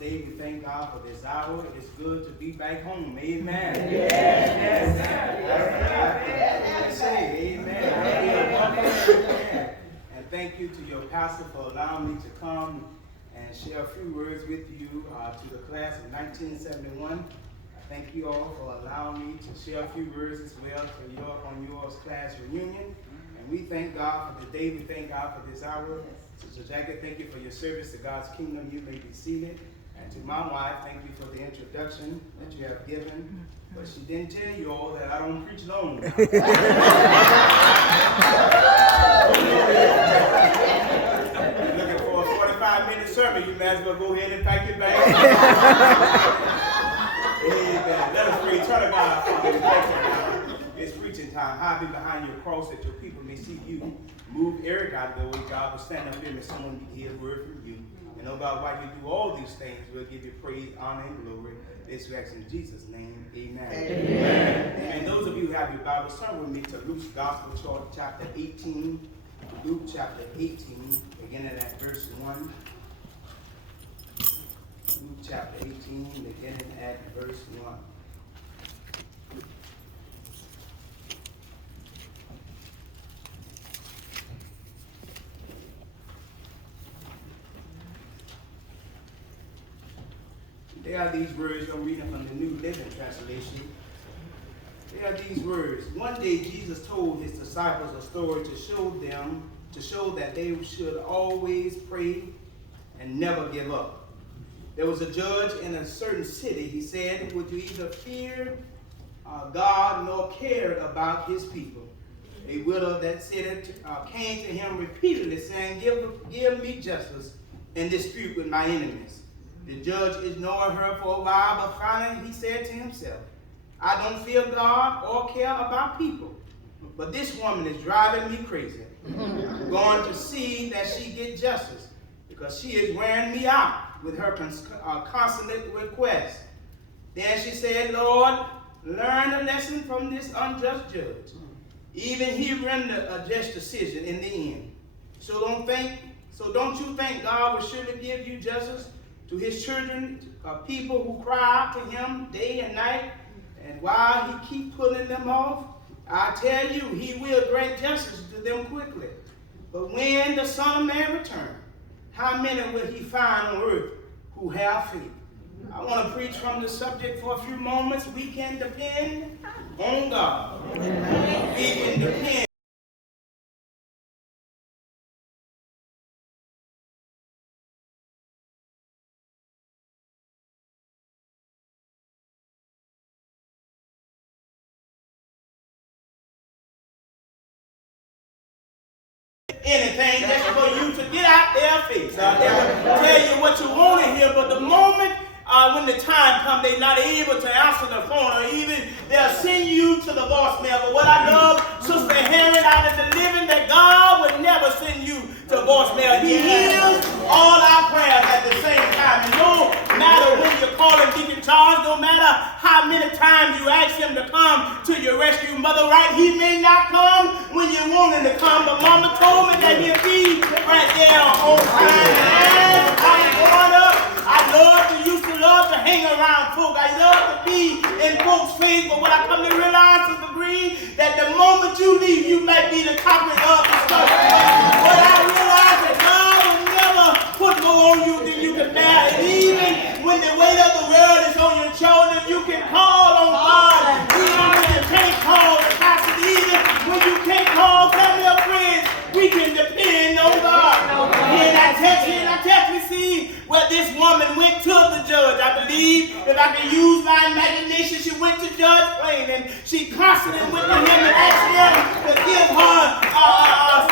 day. We thank God for this hour. It's good to be back home. Amen. Yes. Amen. And thank you to your pastor for allowing me to come and share a few words with you to the class of 1971. Thank you all for allowing me to share a few words as well on yours class reunion. And we thank God for the day. We thank God for this hour. Sister Jackie, thank you for your service to God's kingdom. You may be seated. And to my wife, thank you for the introduction that you have given. But she didn't tell you all that I don't preach long. If you're looking for a 45-minute sermon, you might as well go ahead and pack your bag. Amen. Let us pray. Turn to God, Father. It's preaching time. Hide me behind your cross that your people may see you. Move Eric out of the way, God. But stand up here and someone can hear a word from you. And oh God, while you do all these things, we'll give you praise, honor, and glory. This we ask in Jesus' name. Amen. Amen. And those of you who have your Bible, turn with me to Luke's Gospel, chapter 18. Luke chapter 18, beginning at verse 1. Luke chapter 18, beginning at verse 1. There are these words, I'm reading from the New Living Translation. There are these words. One day Jesus told his disciples a story to show that they should always pray and never give up. There was a judge in a certain city. He said, would you either fear God nor care about his people? A widow that said came to him repeatedly saying, give me justice in dispute with my enemies. The judge ignored her for a while, but finally he said to himself, I don't fear God or care about people, but this woman is driving me crazy. I'm going to see that she gets justice because she is wearing me out with her constant requests. Then she said, Lord, learn a lesson from this unjust judge. Even he rendered a just decision in the end. So don't you think God will surely give you justice to his children, people who cry out to him day and night, and while he keeps pulling them off, I tell you, he will grant justice to them quickly. But when the Son of Man returns, how many will he find on earth who have faith? I want to preach from the subject for a few moments. We can depend on God. We can depend. Anything just for you to get out their face. They'll tell you what you want to hear, but the moment when the time comes, they're not able to answer the phone, or even they'll send you to the voicemail. But what I love, Sister Harriet out of the living, that God would never send you to voicemail. He hears all our prayers at the same time. And no matter when you call him Deacon Charles, no matter how many times you ask him to come to your rescue, Mother Right, he may not come when you want him to come, but Mama told me that he'll be right there on time. And I am growing up, I used to love to hang around folk. I love to be in folks' face, but what I come to realize, Sister Green, that the moment you leave, you might be the topic of the stuff. But I realize that God will never put more on you than you can bear. And even when the weight of the world is on your shoulders, you can call on God. You can't call the pastor. Even when you can't call family or friends, we can depend on God. And I text you, see where this woman went to the judge. I believe, if I can use my imagination, she went to Judge Plain and she constantly went to him and asked him to give her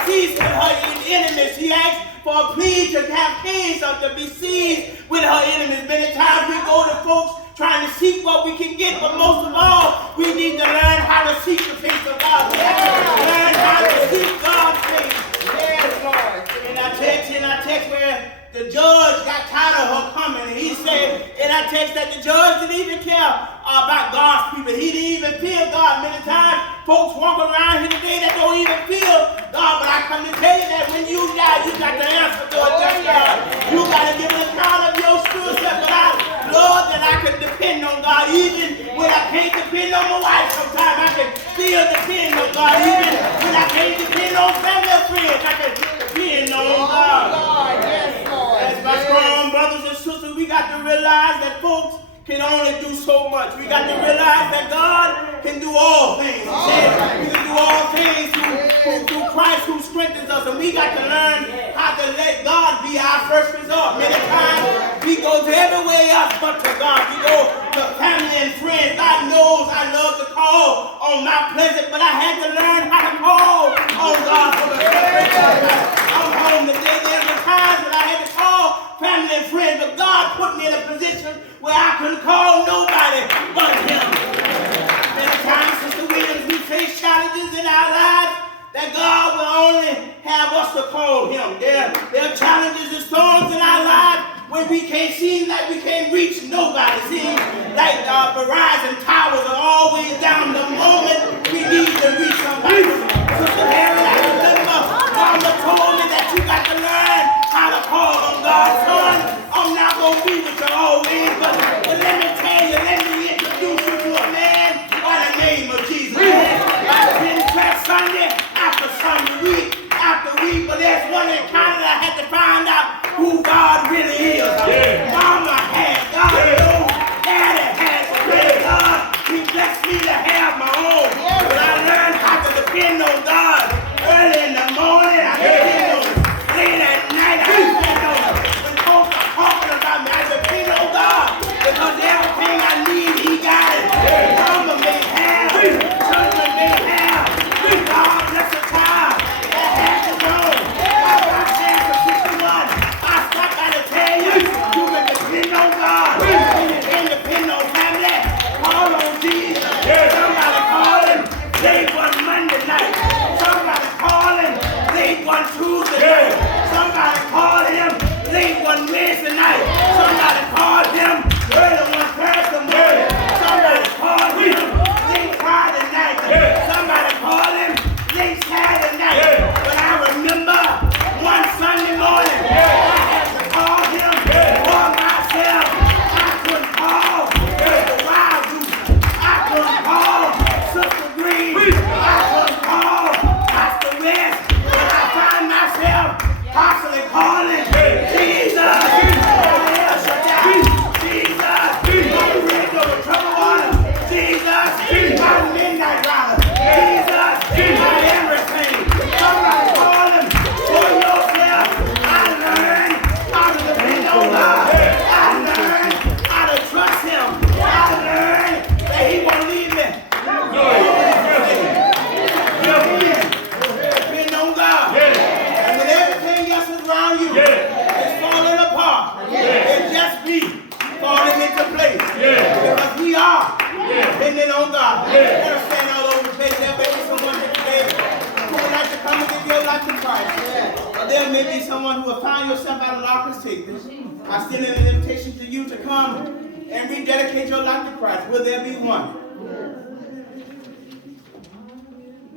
peace with her enemies. She asked for a plea to have peace or to be seized with her enemies. Many times we go to folks trying to seek what we can get, but most of all, we need to learn how to seek the face of God. We have to learn how to seek God's face. Yes, Lord. And I text where the judge got tired of her coming, and he said, and I text that the judge didn't even care about God's people. He didn't even feel God. Many times, folks walk around here today that don't even feel God, but I come to tell you that when you die, you got to answer to a just God. You got to give an account of your skill set, but I God. Even when I can't depend on my wife, sometimes I can still depend on God. Even when I can't depend on family or friends, I can depend on God. As my strong brothers and sisters, we got to realize that folks can only do so much. We got to realize that God can do all things. He said we can do all things through Christ who strengthens us. And we got to learn how to let God be our first resort. Many times we go to everywhere else but to God. We go to family and friends. God knows I love to call on my pleasant, but I had to learn how to call on God for the first time. I'm home today. There were times that I had to call family and friends, but God put me in a position where I couldn't call nobody but Him. Many times, Sister Williams, we face challenges in our lives that God will only have us to call Him. There are challenges and storms in our lives where we can't seem like we can't reach nobody. Seems like Verizon towers are always down the moment we need to reach somebody. Sister Mary, I remember Mama told me that you got to learn how to call on God. Son, I'm not going to be with you always, but let me tell you, let me introduce you to a man by the name of Jesus. I've been pressed Sunday after Sunday, week after week, but there's one encounter that I had to find out who God really is. Mama had, God knows, Daddy has, praise God. He blessed me to have my own, but I learned how to depend on God early in the morning. I depend on Him late at night. I depend on Him when folks are talking about me. I depend on God because everything I need, He got it. Mama may have, children may have. God bless a child that has His own. I said to 61, I stopped by to tell you, you can depend on God. You can depend on family. Call on Jesus. Somebody call Him late one Monday night. Somebody call Him late one Tuesday night. Somebody call Him late one Wednesday night. Somebody call Him early one Thursday morning. Somebody call Him late Friday night. Somebody call Him late Saturday night. But I remember one Sunday morning, I had to call Him for myself. I couldn't call the Wild Goose. I couldn't call Sister Green. I couldn't call Pastor West. But I found myself constantly calling Jesus. El Shaddai. Jesus. My bridge over trouble water. Jesus. My midnight rider. Jesus. My everything. Somebody call Him for yourself. I learned how to depend on God. I learned how to trust Him. I learned that He won't leave me. Depend on God. And when everything else around you is falling apart, it just be falling into place. Because we are depending on God. Let us stand all over the place. There may be someone here today who would like to come and give your life to Christ. Or there may be someone who will find yourself at a locker statement. I still have an invitation to you to come and rededicate your life to Christ. Will there be one?